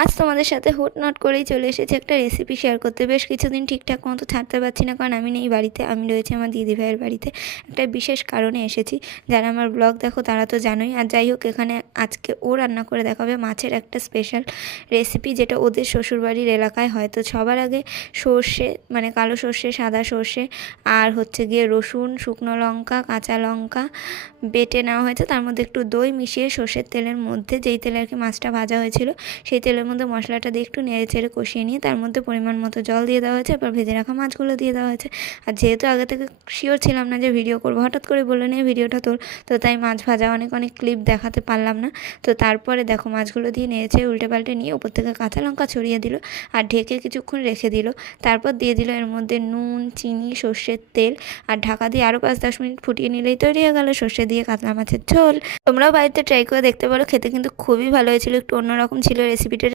আজ তোমাদের সাথে হুটহাট করেই চলে এসেছি একটা রেসিপি শেয়ার করতে। বেশ কিছুদিন ঠিকঠাক মতো ছাড়তে পারছি না, কারণ আমি নেই বাড়িতে, আমি রয়েছি আমার দিদিভাইয়ের বাড়িতে। একটা বিশেষ কারণে এসেছি। যারা আমার ব্লগ দেখো তারা তো জানোই। আর যাই হোক, এখানে আজকে ও রান্না করে দেখাবে মাছের একটা স্পেশাল রেসিপি, যেটা ওদের শ্বশুরবাড়ির এলাকায় হয়। তো সবার আগে সর্ষে, মানে কালো সর্ষে, সাদা সর্ষে আর হচ্ছে গিয়ে রসুন, শুকনো লঙ্কা, কাঁচা লঙ্কা বেটে নেওয়া হয়েছে। তার মধ্যে একটু দই মিশিয়ে সর্ষের তেলের মধ্যে, যেই তেলে আর কি মাছটা ভাজা হয়েছিল, সেই তেলের মধ্যে মশলাটা দিয়ে একটু নেড়ে চেড়ে কষিয়ে নিয়ে তার মধ্যে পরিমাণ মতো জল দিয়ে দেওয়া হয়েছে। এরপর ভেজে রাখা মাছগুলো দিয়ে দেওয়া হয়েছে। আর যেহেতু আগে থেকে শিওর ছিলাম না যে ভিডিও করবো, হঠাৎ করে বলে নিয়ে ভিডিওটা তোর, তো তাই মাছ ভাজা অনেক ক্লিপ দেখাতে পারলাম না। তো তারপরে দেখো মাছগুলো দিয়ে নেড়েছে উল্টে পাল্টে নিয়ে ওপর থেকে কাঁচা লঙ্কা ছড়িয়ে দিল আর ঢেকে কিছুক্ষণ রেখে দিল। তারপর দিয়ে দিল এর মধ্যে নুন, চিনি, সর্ষের তেল, আর ঢাকা দিয়ে আরও 5-10 মিনিট ফুটিয়ে নিলেই তৈরি হয়ে গেল সর্ষে দিয়ে কাতলা মাছের ঝোল। তোমরাও বাড়িতে ট্রাই করে দেখতে পারো, খেতে কিন্তু খুবই ভালো হয়েছিল, একটু অন্যরকম ছিল রেসিপিটা।